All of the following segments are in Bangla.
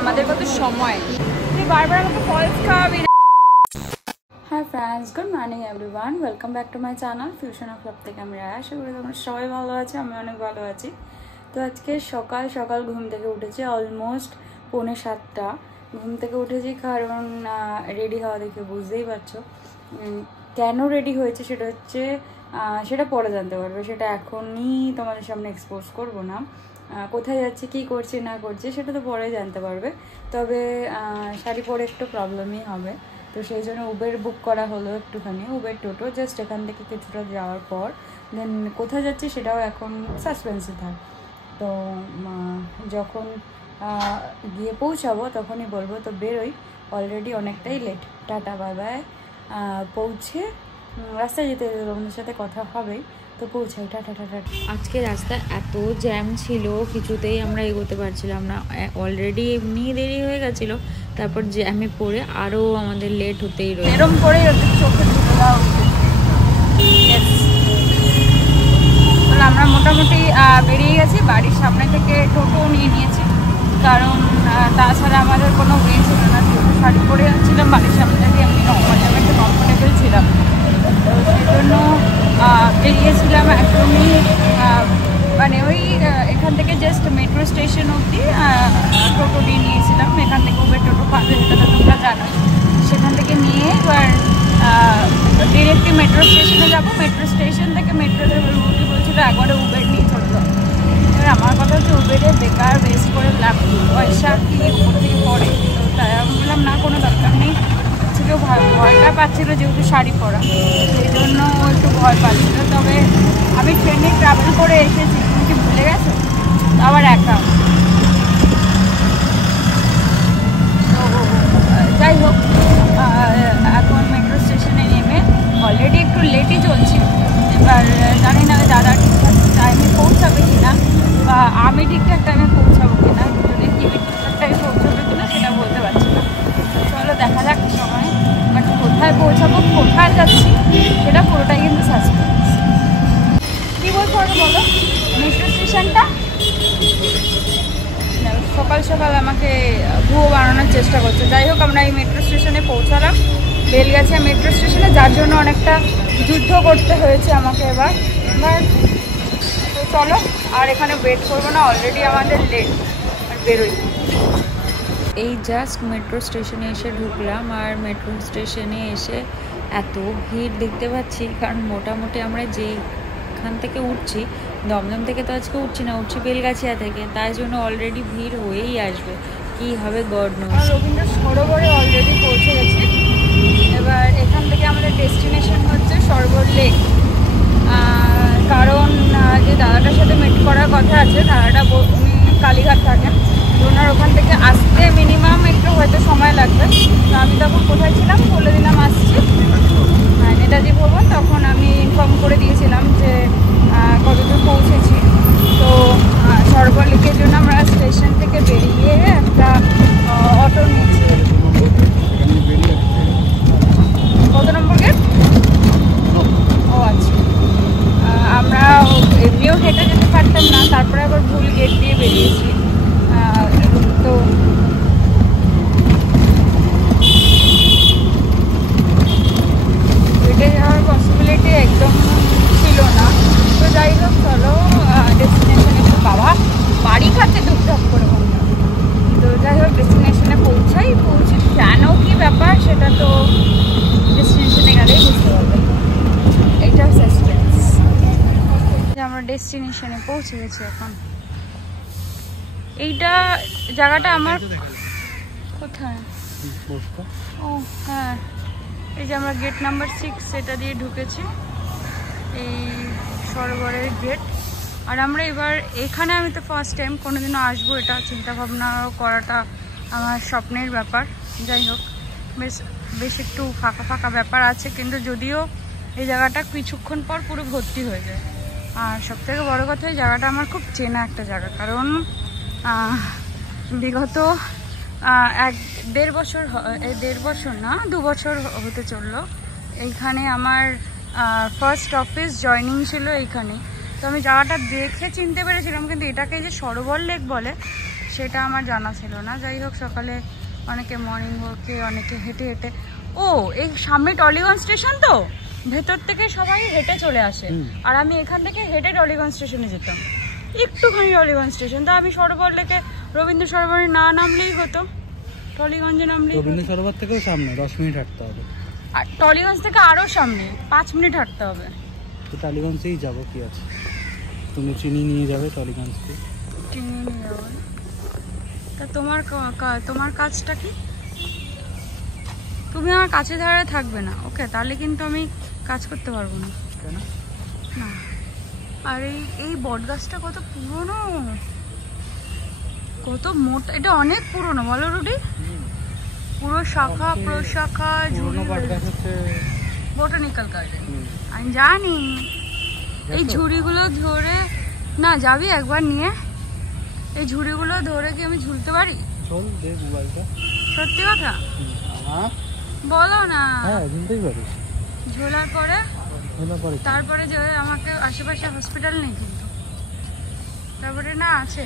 আমাদের কত সময়, তুই বারবার আমাকে ফলস খাওয়াবি না। Hi friends, good morning everyone, welcome back to my channel fusion of club থেকে আমি আশা করি তোমরা সবাই ভালো আছো, আমি অনেক ভালো আছি। তো আজকে সকাল সকাল ঘুম থেকে উঠেছি, অলমোস্ট 6:45 ঘুম থেকে উঠেছি, কারণ রেডি হওয়া দেখে বুঝতেই পারছো। কেন রেডি হয়েছে সেটা হচ্ছে সেটা পরে জানতে পারবে, সেটা এখনই তোমাদের সামনে এক্সপোজ করবো না। কোথায় যাচ্ছে, কি করছে না করছে সেটা তো পরে জানতে পারবে। তবে শাড়ি পরে একটু প্রবলেমই হবে, তো সেই জন্য উবের বুক করা হলো একটুখানি, উবের টোটো, জাস্ট এখান থেকে কিছুটা যাওয়ার পর দেন কোথায় যাচ্ছে সেটাও এখন সাসপেন্সে থাক। তো যখন গিয়ে পৌঁছাবো তখনই বলবো। তো বেরোই, অলরেডি অনেকটাই লেট। Tata, bye bye. পৌঁছে রাস্তায় যেতে তোমাদের সাথে কথা হবেই, তো পৌঁছাই, টাটা টাটা। আজকে রাস্তা এত জ্যাম ছিল, কিছুতেই আমরা এগোতে পারছিলাম না। অলরেডি এমনি দেরি হয়ে গেছিলো, তারপর জ্যামে পড়ে আরও আমাদের লেট হতেই রয়েছে। এরকম করেই ওদের চোখে তুলে দেওয়া উচিত। আমরা মোটামুটি বেরিয়ে গেছি, বাড়ির সামনে থেকে টোটো নিয়ে নিয়েছি, কারণ তাছাড়া আমাদের কোনো ওয়ে ছিল না। শাড়ি পরে যাচ্ছিলাম, বাড়ির সামনে থেকে আমি একটু কমফোর্টেবল ছিলাম, তো সেই জন্য বেরিয়েছিলাম একদমই মানে ওই এখান থেকে জাস্ট মেট্রো স্টেশন অবধি টোটো নিয়ে নিয়েছিলাম। এখান থেকে উবের টোটো পাবে, যেটা তো তোমরা জানো। সেখান থেকে নিয়ে এবার ডিরেক্টলি মেট্রো স্টেশনে যাবো। মেট্রো স্টেশন থেকে মেট্রোতে বলছিল একবারে উবের নিয়ে চলে যাবো। এবার আমার কথা হচ্ছে উবেরে বেকার ওয়েস্ট করে লাভ, পয়সা কি উপর থেকে পড়ে। তো তাই আমি বললাম না, কোনো দরকার নেই। কেউ ভয়টা পাচ্ছিলো যেহেতু শাড়ি পরা, সেই জন্য একটু ভয় পাচ্ছিলো। তবে আমি ট্রেনে ট্রাভেল করে এসেছি, তুমি কি ভুলে গেছো? আবার একা। তো যাই হোক, এখন মেট্রো স্টেশনে নেমে অলরেডি একটু লেটই চলছি। এবার জানি না দাদা ঠিকঠাক টাইমে পৌঁছাবে কিনা, বা আমি ঠিকঠাক টাইমে পৌঁছাবো কিনা, দুজনের টিভি ঠিকঠাক টাইমে পৌঁছাবে কিনা সেটা বলতে পারছি না। চলো দেখা যাক সময়, বাট কোথায় পৌঁছাবো, কোথায় যাচ্ছি সেটা পুরোটাই কিন্তু সাসপেন্স। কী বলছো ওটা বলো? মেট্রো স্টেশনটা সকাল সকাল আমাকে ভুয়ো বানানোর চেষ্টা করছে। যাই হোক, আমরা এই মেট্রো স্টেশনে পৌঁছালাম, বেলগাছিয়া মেট্রো স্টেশনে, যার জন্য অনেকটা যুদ্ধ করতে হয়েছে আমাকে এবার। তো চলো, আর এখানে ওয়েট করবো না, অলরেডি আমাদের লেট, আর বেরোই। এই জাস্ট মেট্রো স্টেশনে এসে ঢুকলাম, আর মেট্রো স্টেশনে এসে এত ভিড় দেখতে পাচ্ছি, কারণ মোটামুটি আমরা যেখান থেকে উঠছি, দমদম থেকে তো আজকে উঠছি না, উঠছি বেলগাছিয়া থেকে, তাই জন্য অলরেডি ভিড় হয়েই আসবে। কি হবে গড নোজ। রবীন্দ্র সরোবরে অলরেডি পৌঁছে গেছি। এবার এখান থেকে আমাদের ডেস্টিনেশন হচ্ছে সরোবর লেক, কারণ যে দাদাটার সাথে মিট করার কথা আছে, দাদাটা উনি কালীঘাট থাকেন, তো ওনার ওখান থেকে আসতে মিনিমাম একটু হয়তো সময় লাগবে। তো আমি তখন কোথায় ছিলাম বলে দিলাম, আসছি নেতাজি ভবন। তখন আমি ইনফর্ম করে দিয়েছিলাম যে কতদূর পৌঁছেছি। তো সরোবর লেকের জন্য আমরা স্টেশন থেকে বেরিয়ে একটা অটো নিয়েছি। কত নম্বর গেট? ও আচ্ছা, আমরা এমনিও হেঁটে যেতে পারতাম না, তারপরে আবার ভুল গেট দিয়ে বেরিয়েছি। তো হেঁটে যাওয়ার পসিবিলিটি একদম ছিল না। তো যাই হোক, চলো ডেস্টিনেশনে, বাবা বাড়ি খাতে ধুপধাপ করে বললাম। তো যাই হোক, ডেস্টিনেশনে পৌঁছে কেন কি ব্যাপার সেটা তো ডেস্টিনেশনে গেলেই বুঝতে পারবে। এইটাও সাসপেন্স। আমরা ডেস্টিনেশনে পৌঁছে গেছি এখন। এইটা জায়গাটা আমার কোথায়? ও হ্যাঁ, এই যে আমরা গেট নাম্বার 6 সেটা দিয়ে ঢুকেছি, এই সরোবরের গেট। আর আমরা এবার এখানে, আমি তো ফার্স্ট টাইম, কোনোদিনও আসবো এটা চিন্তাভাবনা করাটা আমার স্বপ্নের ব্যাপার। যাই হোক, বেশ একটু ফাঁকা ফাঁকা ব্যাপার আছে, কিন্তু যদিও এই জায়গাটা কিছুক্ষণ পর পুরো ভর্তি হয়ে যায়। আর সবথেকে বড় কথা, এই জায়গাটা আমার খুব চেনা একটা জায়গা, কারণ বিগত 1-1.5 বছর, 1.5 বছর না 2 বছর হতে চললো, এইখানে আমার ফার্স্ট অফিস জয়নিং ছিল এইখানে। তো আমি জায়গাটা দেখে চিনতে পেরেছিলাম, কিন্তু এটাকে যে সরোবর লেক বলে সেটা আমার জানা ছিল না। যাই হোক, সকালে অনেকে মর্নিং ওয়াকে, অনেকে হেঁটে হেঁটে, ও এই সামনে টলিগঞ্জ স্টেশন, তো ভেতর থেকে সবাই হেঁটে চলে আসে, আর আমি এখান থেকে হেঁটে টলিগঞ্জ স্টেশনে যেতাম, একটুখানি টলিগঞ্জ স্টেশন। তো আমি সরোবর লেকে রবীন্দ্র সরোবরে না নামলেই হতো, টলিগঞ্জে নামলেই। রবীন্দ্র সরোবর থেকেও সামনে 10 মিনিট হাঁটতে হবে, আর টলিগঞ্জ থেকে আরও সামনে 5 মিনিট হাঁটতে হবে। তো টালিগঞ্জেই যাবো, কি আছে, তুমি চিনি নিয়ে যাবে টলিগঞ্জকে। চিনি নিয়ে যাবো। তা তোমার কাজটা কি? তুমি আমার কাছে ধারে থাকবে না, ওকে? তাহলে কিন্তু আমি কাজ করতে পারবো না। কেন? না। আর এই বট গাছটা কত পুরনো, কত মোটা, এটা অনেক পুরনো, বলো রুটি? পুরো শাখা প্রশাখা পুরনো বট গাছ হচ্ছে বোটানিক্যাল গার্ডেন। আমি জানি। এই ঝুড়িগুলো ধরে, না যাবি একবার নিয়ে? এই ঝুড়িগুলো ধরে কি আমি ঝুলতে পারি? চল দে মোবাইলটা। সত্যি কথা হ্যাঁ বলো না। হ্যাঁ ঝুলতেই পারিস। ঝোলার পরে পরে তারপরে যে আমাকে আশেপাশে হসপিটাল নেই কিন্তু, তারপরে না আছে,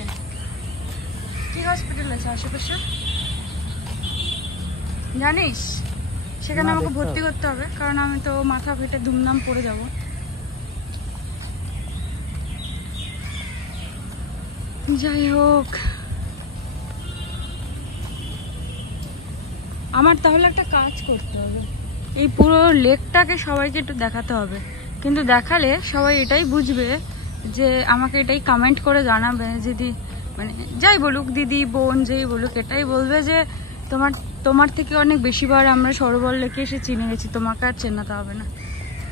কি হসপিটাল আছে আশেপাশে জানিস? সেখানে না, আমাকে দেখতে ভর্তি হবে। করতে হবে, কারণ আমি তো মাথা ফেটে দুমদাম পড়ে যাব। যাই হোক, আমার তাহলে একটা কাজ করতে হবে, এই পুরো লেকটাকে সবাইকে একটু দেখাতে হবে। কিন্তু দেখালে সবাই এটাই বুঝবে, যে আমাকে এটাই কমেন্ট করে জানাবে, যদি মানে যাই বলুক, দিদি বোন যেই বলুক, এটাই বলবে যে তোমার থেকে অনেক বেশিবার আমরা সরোবর লেকে এসে চিনে গেছি, তোমাকে আর চেনাতে হবে না,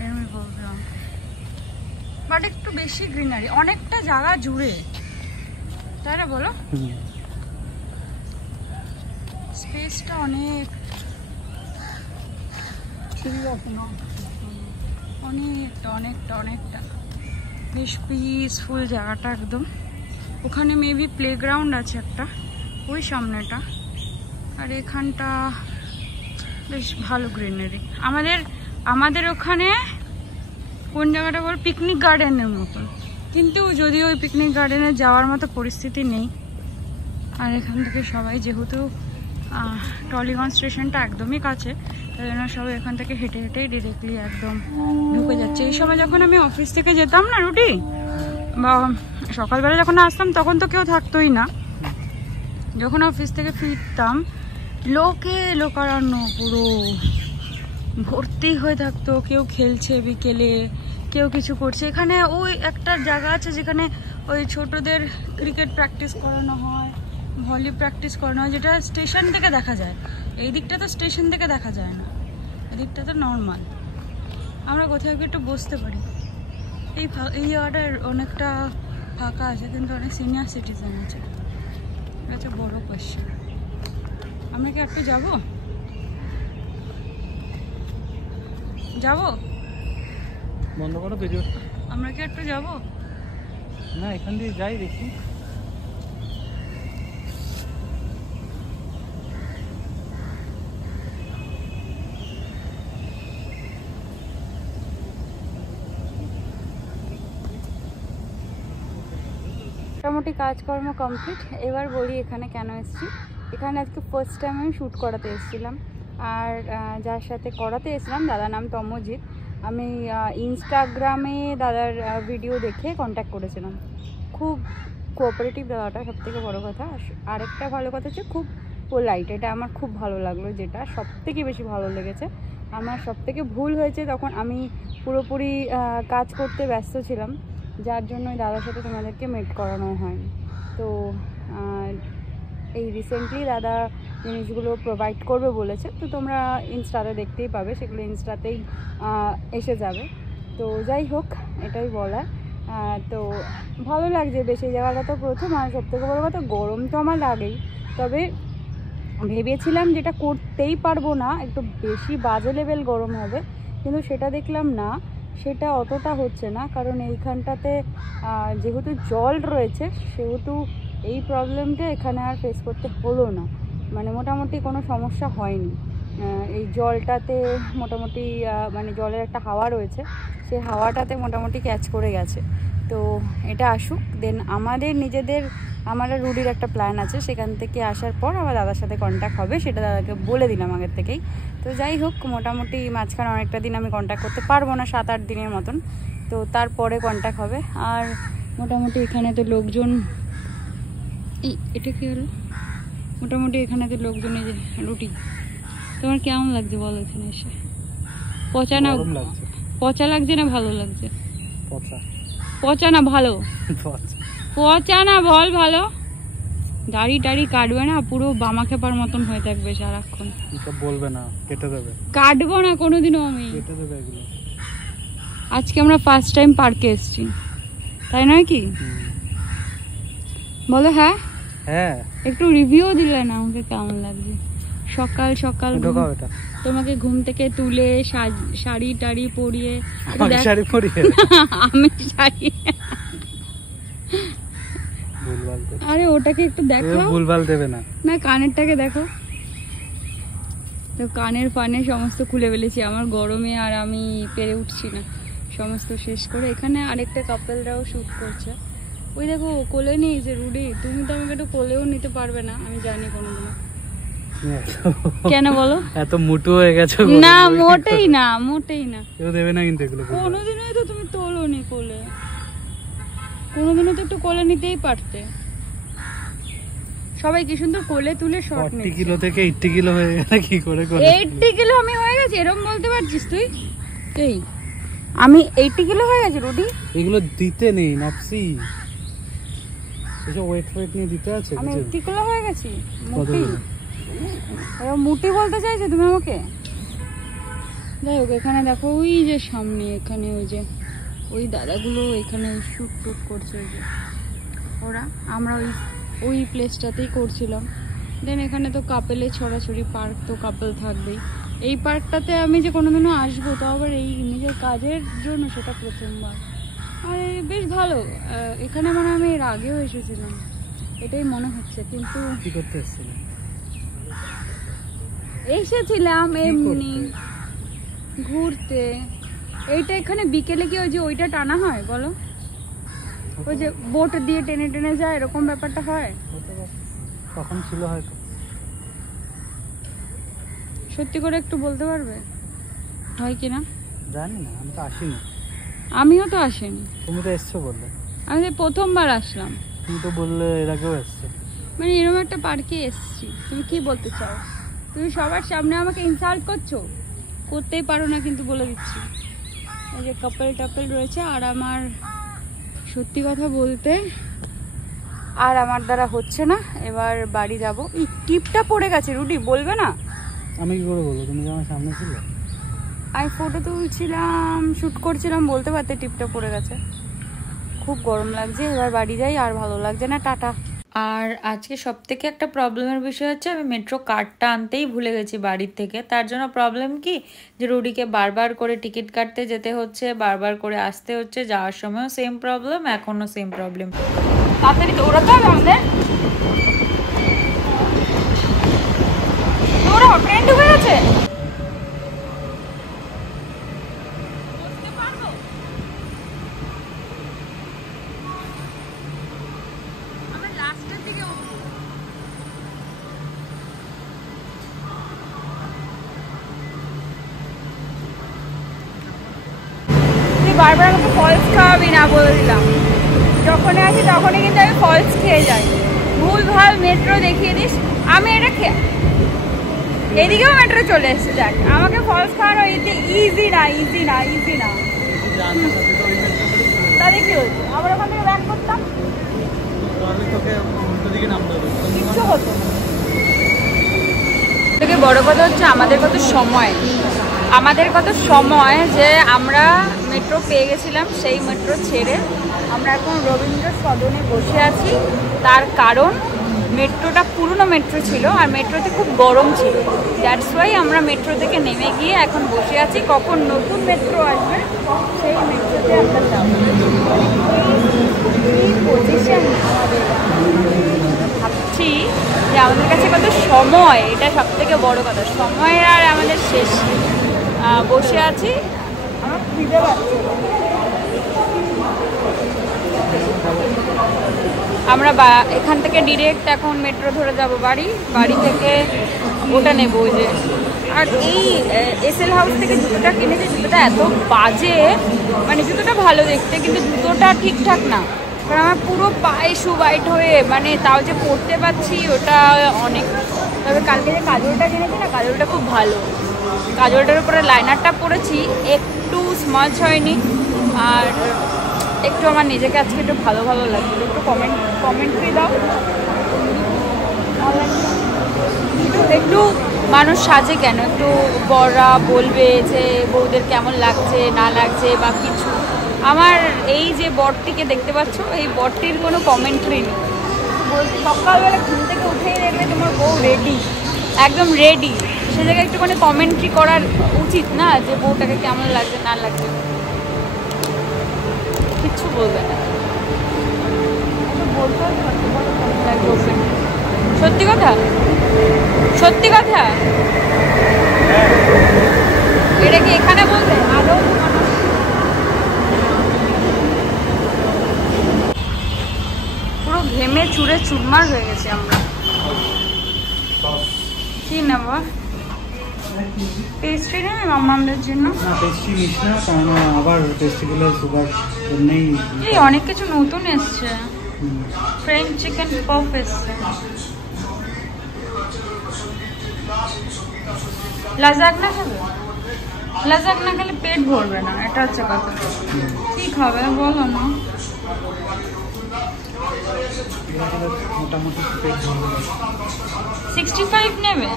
এরকমই বললাম। বাট একটু বেশি গ্রিনারি, অনেকটা জায়গা জুড়ে, তাই না বলো? স্পেসটা অনেক, অনেকটা বেশ পিসফুল জায়গাটা একদম। ওখানে মেবি প্লেগ্রাউন্ড আছে একটা, ওই সামনেটা, আর এখানটা বেশ ভালো গ্রিনারি। আমাদের ওখানে কোন জায়গাটা বল, পিকনিক গার্ডেনের মতন, কিন্তু যদিও ওই পিকনিক গার্ডেনে যাওয়ার মতো পরিস্থিতি নেই। আর এখান থেকে সবাই, যেহেতু টলিগঞ্জ স্টেশনটা একদমই কাছে, তাই জন্য সবাই এখান থেকে হেঁটে হেঁটেই ডিরেক্টলি একদম ঢুকে যাচ্ছে। এই সময় যখন আমি অফিস থেকে যেতাম না রুটি, বা সকালবেলা যখন আসতাম, তখন তো কেউ থাকতোই না। যখন অফিস থেকে ফিরতাম, লোকারণ্য পুরো ভর্তি হয়ে থাকতো, কেউ খেলছে বিকেলে, কেউ কিছু করছে। এখানে ওই একটা জায়গা আছে যেখানে ওই ছোটদের ক্রিকেট প্র্যাকটিস করানো হয়, ভলি প্র্যাকটিস করানো হয়, যেটা স্টেশন থেকে দেখা যায়। এই দিকটা তো স্টেশন থেকে দেখা যায় না, এদিকটা তো নর্মাল। আমরা কোথাও একটু বসতে পারি। এই জায়গাটা অনেকটা ফাঁকা আছে, কিন্তু অনেক সিনিয়র সিটিজেন আছে, এটা হচ্ছে বড় কোয়েশ্চেন। আমরা কি একটু যাবো বন্ধ করো ভিডিওটা। আমরা কি একটু যাবো? না, এখান দিয়ে যাই দেখি। মোটামুটি কাজকর্ম কমপ্লিট। এবার বলি এখানে কেন এসেছি। এখানে আজকে ফার্স্ট টাইম আমি শ্যুট করাতে এসেছিলাম, আর যার সাথে করাতে এসেছিলাম দাদার নাম তমজিৎ। আমি ইনস্টাগ্রামে দাদার ভিডিও দেখে কন্ট্যাক্ট করেছিলাম। খুব কোঅপারেটিভ দাদাটা, সবথেকে বড় কথা। আরেকটা ভালো কথা হচ্ছে খুব পোলাইট, এটা আমার খুব ভালো লাগলো, যেটা সবথেকে বেশি ভালো লেগেছে। আমার সবথেকে ভুল হয়েছে তখন আমি পুরোপুরি কাজ করতে ব্যস্ত ছিলাম, যার জন্য দাদার সাথে তোমাদেরকে মেট করানো হয়নি। তো এই রিসেন্টলি দাদা জিনিসগুলো প্রোভাইড করবে বলেছে, তো তোমরা ইনস্টাতে দেখতেই পাবে, সেগুলো ইনস্টাতেই এসে যাবে। তো যাই হোক, এটাই বলার। তো ভালো লাগছে বেশ এই জায়গাটা তো প্রথম। আর সবথেকে বড় কথা, গরম তো আমার লাগেই, তবে ভেবেছিলাম যেটা করতেই পারবো না, একটু বেশি বাজে লেভেল গরম হবে, কিন্তু সেটা দেখলাম না, সেটা অতটা হচ্ছে না। কারণ এইখানটাতে যেহেতু জল রয়েছে, সেহেতু এই প্রবলেমটা এখানে আর ফেস করতে হলো না, মানে মোটামুটি কোনো সমস্যা হয়নি। এই জলটাতে মোটামুটি মানে জলের একটা হাওয়া রয়েছে, সেই হাওয়াটাতে মোটামুটি ক্যাচ করে গেছে। তো এটা আসুক, দেন আমাদের নিজেদের রুডির একটা প্ল্যান আছে, সেখান থেকে আসার পর আমার দাদার সাথে কন্ট্যাক্ট হবে, সেটা দাদাকে বলে দিলাম আগের থেকেই। তো যাই হোক, মোটামুটি মাঝখানে অনেকটা দিন আমি কন্ট্যাক্ট করতে পারবো না, 7-8 দিনের মতন, তো তারপরে কন্ট্যাক্ট হবে। আর মোটামুটি এখানে তো লোকজন, এটা কি হলো, মোটামুটি এখানে তো লোকজন, এই যে রুটি, তোমার কেমন লাগছে বলো এখানে এসে? পচা লাগছে না ভালো লাগছে? পচা না ভালো? পচা না বল ভালো? দাড়ি টাড়ি কাটবে না, পুরো বামা খেপার মতন হয়ে থাকবে সারাক্ষণ। বলবে না, কেটে দেবে। কাটবো না কোনোদিনও আমি, কেটে দেবে এগুলো। আজকে আমরা ফার্স্ট টাইম পার্কে এসেছি, তাই নয় কি বলো? হ্যাঁ হ্যাঁ, একটু রিভিউ দিলে না আমাকে কেমন লাগছে? সকাল সকাল তোমাকে ঘুম থেকে তুলে শাড়ি টাড়ি পরিয়ে, শাড়ি পরিয়ে আমি শাড়ি, আরে ওটাকে একটু দেখো, ভুলভাল দেবে না, না কানেরটাকে দেখো তো, কানের ফানে সমস্ত খুলে ফেলেছি, আমার গরমে আর আমি পেরে উঠছি না, সমস্ত শেষ করে। এখানে আরেকটা কাপলরাও শুট করছে, ওই দেখো কোলে নিয়েছে রুডি। তুমি তো আমাকে একটু কোলেও নিতে পারবে না, আমি জানি কোনোদিনও। কেন বলো? এত মোটু হয়ে গেছে না, মোটেই না, মোটেই না, কেউ দেবে না কিন্তু এগুলো। কোনোদিনই তো তুমি তোলোনি কোলে, কোনোদিনও তো একটু কোলে নিতেই পারতে। সবাই কি সুন্দর কোলে তুলে শর্ট নিচ্ছে। 40 কিলো থেকে 80 কিলো হয়ে গেছে, কি করে? 80 কিলো আমি হয়ে গেছি, এরকম বলতে পারছিস তুই? এই আমি 80 কিলো হয়ে গেছি রুডি? এগুলো দিতে নেই নপসি, এসব ওয়েট নিয়ে দিতে আছে। আমি 80 কিলো হয়ে গেছি মুটি? মুটি বলতে চাইছো তুমি আমাকে? যাই হোক, এখানে দেখো ওই যে সামনে, এখানে ওই যে ওই দাদাগুলো এখানে শুট টুট করছে, ওই যে ওরা, আমরা ওই প্লেসটাতেই করছিলাম। দেন এখানে তো কাপেলের ছড়াছড়ি, পার্ক তো কাপেল থাকবেই। এই পার্কটাতে আমি যে কোনোদিনও আসবো, তো আবার এই নিজের কাজের জন্য, সেটা প্রথমবার। আর বেশ ভালো, এখানে মানে আমি এর আগেও এসেছিলাম এটাই মনে হচ্ছে, কিন্তু কি করতে এসেছিলে? এসেছিলাম এমনি ঘুরতে। এইটা এখানে বিকেলে কি ওই যে ওইটা টানা হয় বলো, ওই যে বোট দিয়ে টেনে টেনে যায়, এরকম ব্যাপারটা হয়? তখন ছিল হয়তো। সত্যি করে একটু বলতে পারবে হয় কিনা? জানি না, আমি তো আসিনি। আমিও তো আসিনি। তুমি তো এসছো বললে। আমি তো প্রথমবার আসলাম। তুমি তো বললে এর আগেও এসছো। মানে এরকম একটা পার্কে এসছি, তুমি কি বলতে চাও? তুমি সবার সামনে আমাকে ইনসাল্ট করছো, করতেই পারো না, কিন্তু বলে দিচ্ছি। এই যে কাপল টাপল রয়েছে, আর আমার সত্যি কথা বলতে আর আমার দ্বারা হচ্ছে না, এবার বাড়ি যাবো। এই টিপটা পড়ে গেছে রুডি, বলবে না? আমি কি করে বলবো, তুমি যে আমার সামনে ছিলে? আমি ফটো তুলছিলাম, শুট করছিলাম, বলতে পারতে টিপটা পড়ে গেছে। খুব গরম লাগছে, এবার বাড়ি যাই, আর ভালো লাগছে না, টাটা। আর আজকে সবথেকে একটা প্রবলেমের বিষয় হচ্ছে, আমি মেট্রো কার্ডটা আনতেই ভুলে গেছি বাড়ির থেকে। তার জন্য প্রবলেম কি, যে রুডিকে বারবার করে টিকিট কাটতে যেতে হচ্ছে, বারবার করে আসতে হচ্ছে, যাওয়ার সময়ও সেম প্রবলেম, এখনও সেম প্রবলেম। তাড়াতাড়ি দৌড়াতে হবে আমাদের, দৌড়াও, ট্রেন ঢুকে গেছে। বারবার আমাকে ফলস খাওয়াবি না বলে দিলাম, যখনই আসি তখনই কিন্তু আমি ফলস খেয়ে যাই। ভুল ভাল মেট্রো দেখিয়ে দিস, আমি এটা খেয়ে, এদিকেও মেট্রো চলে এসছে। দেখ, আমাকে ফলস খাওয়ানো ইজি না, ইজি না, ইজি না। তাহলে কি হচ্ছে, আবার ওখান থেকে ব্যাক করতাম, কিচ্ছু হতো। থেকে বড় কথা হচ্ছে আমাদের কত সময়, যে আমরা মেট্রো পেয়ে গেছিলাম, সেই মেট্রো ছেড়ে আমরা এখন রবীন্দ্র সদনে বসে আছি। তার কারণ মেট্রোটা পুরনো মেট্রো ছিল, আর মেট্রোতে খুব গরম ছিল, দ্যাটস ওয়াই আমরা মেট্রো থেকে নেমে গিয়ে এখন বসে আছি। কখন নতুন মেট্রো আসবে সেই মেট্রোতে আমরা যাবো। ভাবছি যে আমাদের কাছে কত সময়, এটা সব থেকে বড় কথা, সময়ের আর আমাদের শেষ। বসে আছি, আমার খিদে পাচ্ছে, আমরা এখান থেকে ডিরেক্ট এখন মেট্রো ধরে যাব বাড়ি থেকে ওটা নেব ওই যে। আর এই এসএল হাউস থেকে জুতোটা কিনেছি, জুতোটা এত বাজে, মানে জুতোটা ভালো দেখতে কিন্তু জুতোটা ঠিকঠাক না, কারণ আমার পুরো পায়ে শু হোয়াইট হয়ে, মানে তাও যে পরতে পারছি ওটা অনেক। তবে কালকে যে কাজলটা কিনেছি না, কাজলটা খুব ভালো, কাজলটার উপরে লাইনারটা পরেছি, একটু স্মাচ হয়নি, আর একটু আমার নিজেকে আজকে একটু ভালো ভালো লাগছে। একটু কমেন্ট্রি দাও, একটু মানুষ সাজে কেন, একটু বড়রা বলবে যে বউদের কেমন লাগছে না লাগছে বা কিছু। আমার এই যে বরটিকে দেখতে পাচ্ছ, এই বরটির কোনো কমেন্ট্রি নেই। বলছি সকালবেলা ঘুম থেকে উঠেই দেখবে তোমার বউ রেডি, একদম রেডি, সে জায়গায় একটুখানি কমেন্ট্রি করার উচিত না যে বউটাকে কেমন লাগছে না লাগছে, কিচ্ছু বলবে না, বলতে লাগবে। সত্যি কথা, সত্যি কথা, এটা কি এখানে বলবে? আরো পুরো ঘেমে চুরে চুরমার হয়ে গেছে আমরা। কি নেব? পেস্ট্রি নেবে মামাদের জন্য? না পেস্ট্রি নিস না, কারণ আবার পেস্ট্রিগুলো সুগার নেই। এই অনেক কিছু নতুন এসছে, ফ্রেঞ্চ চিকেন পপ এসছে, লাজাগনা খাবে? লাজাগনা খেলে পেট ভরবে না, এটা হচ্ছে কথা। কি খাবে বলো না? মোটামুটি পেট ভরবে। 65 নেবে?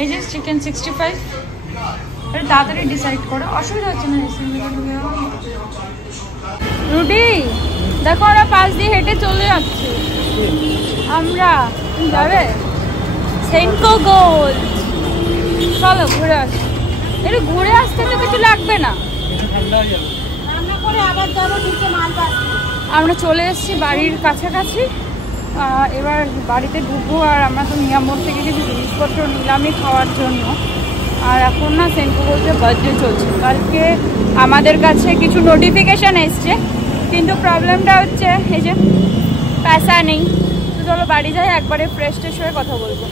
এই যে চিকেন 65, এটা তাড়াতাড়ি ডিসাইড করো, অসুবিধা হচ্ছে না। রুডি দেখো, আমরা পাশ দিয়ে হেঁটে চলে যাচ্ছি। আমরা যাবে সেন্টকো গোল্ড, চলো ঘুরে আসি। একটু ঘুরে আসতে তো কিছু লাগবে না, আমরা চলে এসেছি বাড়ির কাছাকাছি। এবার বাড়িতে ঢুকবো, আর আমরা তো নিয়ামোড় থেকে কিছু জিনিসপত্র নিলামই খাওয়ার জন্য। আর এখন না সেন্টকো গোল্ডের বার্থডে চলছে, কালকে আমাদের কাছে কিছু নোটিফিকেশান এসছে, কিন্তু প্রবলেমটা হচ্ছে এই যে পয়সা নেই। তো চলো বাড়ি যাই, একবারে ফ্রেশ ট্রেশ হয়ে কথা বলবো।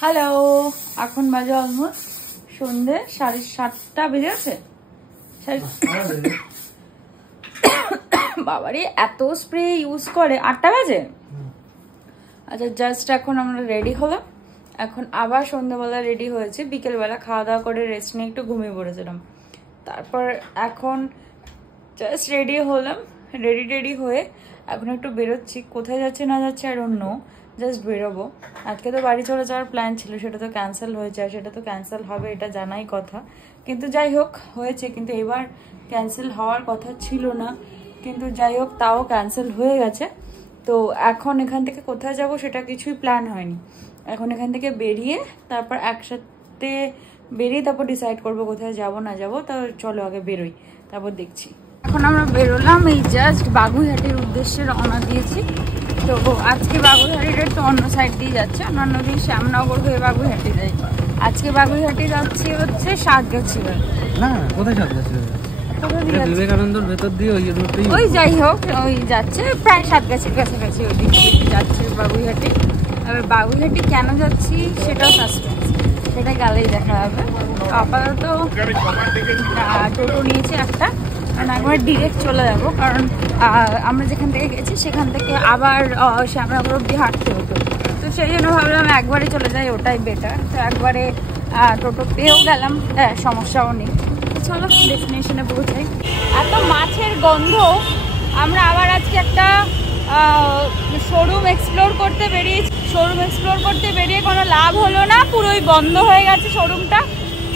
হ্যালো, এখন বাজে অলমোস্ট সন্ধ্যে 7:30 বেজে গেছে। বাবারে এত স্প্রে ইউজ করে, 8টা বাজে। আচ্ছা জাস্ট এখন আমরা রেডি হলাম, এখন আবার সন্ধ্যাবেলা রেডি হয়েছে, বিকেলবেলা খাওয়া দাওয়া করে রেস্ট নিয়ে একটু ঘুমিয়ে পড়েছিলাম। তারপর এখন জাস্ট রেডি হলাম, রেডি হয়ে এখন একটু বেরোচ্ছি। কোথায় যাচ্ছে না যাচ্ছে আর অন্য জাস্ট বেরোবো। আজকে তো বাড়ি চলে যাওয়ার প্ল্যান ছিল, সেটা তো ক্যান্সেল হয়েছে, আর সেটা তো ক্যান্সেল হবে এটা জানাই কথা, কিন্তু যাই হোক হয়েছে। কিন্তু এবার ক্যান্সেল হওয়ার কথা ছিল না, কিন্তু যাই হোক তাও ক্যান্সেল হয়ে গেছে। তো এখন এখান থেকে কোথায় যাব সেটা কিছুই প্ল্যান হয়নি। এখন এখান থেকে বেরিয়ে তারপর একসাথে বেরিয়ে তারপর ডিসাইড করবো কোথায় যাব না যাব। তা চলো আগে বেরোই, তারপর দেখছি। এখন আমরা বেরোলাম, এই জাস্ট বাগুইহাটির উদ্দেশ্যে রওনা দিয়েছি। তো আজকে বাগুইহাটির একটু অন্য সাইড দিয়ে যাচ্ছে, অন্যান্য দিন শ্যামনগর হয়ে বাগুইহাটি যাই। আজকে বাগুইহাটি যাচ্ছি হচ্ছে সাতগাছি। না কোথায় সাতগাছি? বিবেকানন্দর ভেতর দিয়ে ওই যাই হোক ওই যাচ্ছে, প্রায় সাতগাছির কাছাকাছি ওই দিক দিয়ে যাচ্ছে বাগুইহাটি। এবার বাগুইহাটি কেন যাচ্ছি সেটাও সাসপেন্স, সেটা গেলেই দেখা যাবে। আপাতত টোটো নিয়েছি একটা, কারণ একবার ডিরেক্ট চলে যাব, কারণ আমরা যেখান থেকে গেছি সেখান থেকে আবার শ্যামনগর অব্দি হাঁটতে হতো। তো সেই জন্য ভাবলাম একবারে চলে যাই, ওটাই বেটার। তো একবারে টোটো পেয়েও গেলাম, সমস্যাও নেই। চলো ডেস্টিনেশনে পৌঁছাই। এত মাছের গন্ধ, আমরা আবার আজকে একটা শোরুম এক্সপ্লোর করতে বেরিয়েছি। শোরুম এক্সপ্লোর করতে বেরিয়ে কোনো লাভ হলো না, পুরোই বন্ধ হয়ে গেছে শোরুমটা।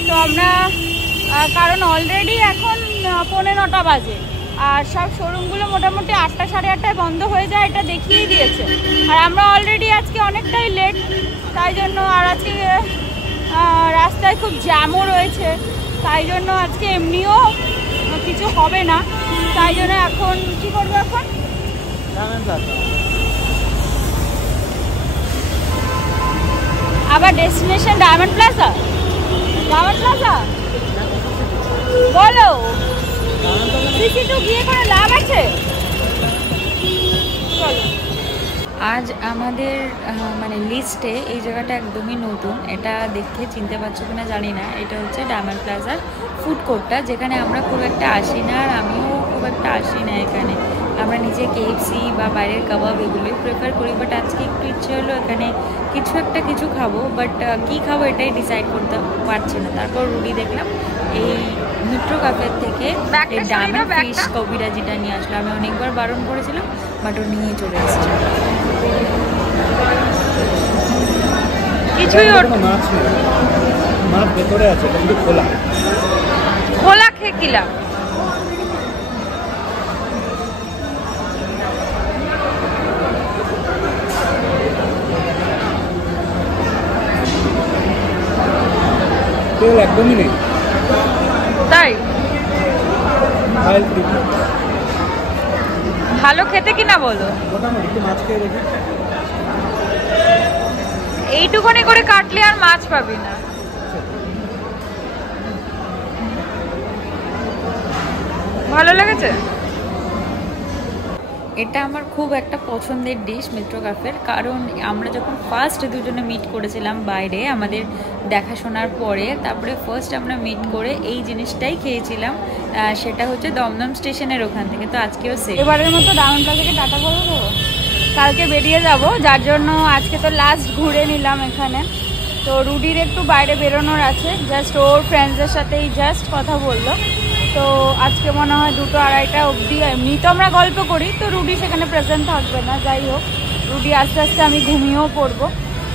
তো আমরা কারণ অলরেডি এখন 9:45 বাজে, আর সব শোরুমগুলো মোটামুটি 8টা 8:30টায় বন্ধ হয়ে যায়, এটা দেখিয়েই দিয়েছে। আর আমরা অলরেডি আজকে অনেকটাই লেট, তাই জন্য আর আজকে রাস্তায় খুব জ্যামও রয়েছে, তাই জন্য আজকে এমনিও কিছু হবে না। তাই জন্য এখন কি করবো, এখন আবার destination diamond plaza. Diamond plaza বলো, সিসিটু গিয়ে কোনো লাভ আছে? চলো। আজ আমাদের মানে লিস্টে এই জায়গাটা একদমই নতুন, এটা দেখে চিনতে পারছো কিনা জানি না। এটা হচ্ছে ডায়মন্ড প্লাজার ফুড কোর্টটা, যেখানে আমরা খুব একটা আসি না, আর আমিও খুব একটা আসি না এখানে। আমরা নিজে KFC বা বাইরের কাবাব এগুলোই প্রেফার করি, বাট আজকে একটু ইচ্ছে হলো এখানে কিছু খাবো, বাট কী খাবো এটাই ডিসাইড করতে পারছি না। তারপর রুডি দেখলাম এই মিট্রো কাফের থেকে এই ডায়মন্ড ফিশ কবিরাজিটা নিয়ে আসলো। আমি অনেকবার বারণ করেছিলাম, বাট ও নিয়ে চলে এসেছে। কিছুই ওর মাছ নেই, মাছ ভেতরে আছে কিন্তু খোলা। খোলা খেয়ে কিলাম। তেল একদমই নেই, তাই অয়েল ফ্রি। ভালো খেতে কিনা বলো? মোটামুটি একটু মাছ খেয়ে দেখি। এইটুকুনি করে কাটলে আর মাছ পাবি না। ভালো লেগেছে? এটা আমার খুব একটা পছন্দের ডিশ মেট্রো কাফের, কারণ আমরা যখন ফার্স্ট দুজনে মিট করেছিলাম বাইরে আমাদের দেখাশোনার পরে, তারপরে ফার্স্ট আমরা মিট করে এই জিনিসটাই খেয়েছিলাম, সেটা হচ্ছে দমদম স্টেশনের ওখান থেকে। তো আজকেও সেম। এবারের মতো ডায়মন্ড প্লাজাকে টাটা বলে দেবো, কালকে বেরিয়ে যাব, যার জন্য আজকে তো লাস্ট ঘুরে নিলাম এখানে। তো রুডির একটু বাইরে বেরোনোর আছে, জাস্ট ওর ফ্রেন্ডসদের সাথেই জাস্ট কথা বললো। তো আজকে মনে হয় 2-2:30 অবধি, এমনি তো আমরা গল্প করি, তো রুডি সেখানে প্রেজেন্ট থাকবে না। যাই হোক, রুডি আস্তে আস্তে আমি ঘুমিয়েও পড়বো।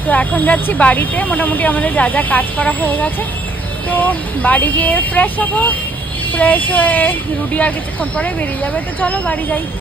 তো এখন যাচ্ছি বাড়িতে, মোটামুটি আমাদের যা যা কাজ করা হয়ে গেছে। তো বাড়ি গিয়ে ফ্রেশ হবো, ফ্রেশ হয়ে রুডি আর কিছুক্ষণ পরে বেরিয়ে যাবে। তো চলো বাড়ি যাই।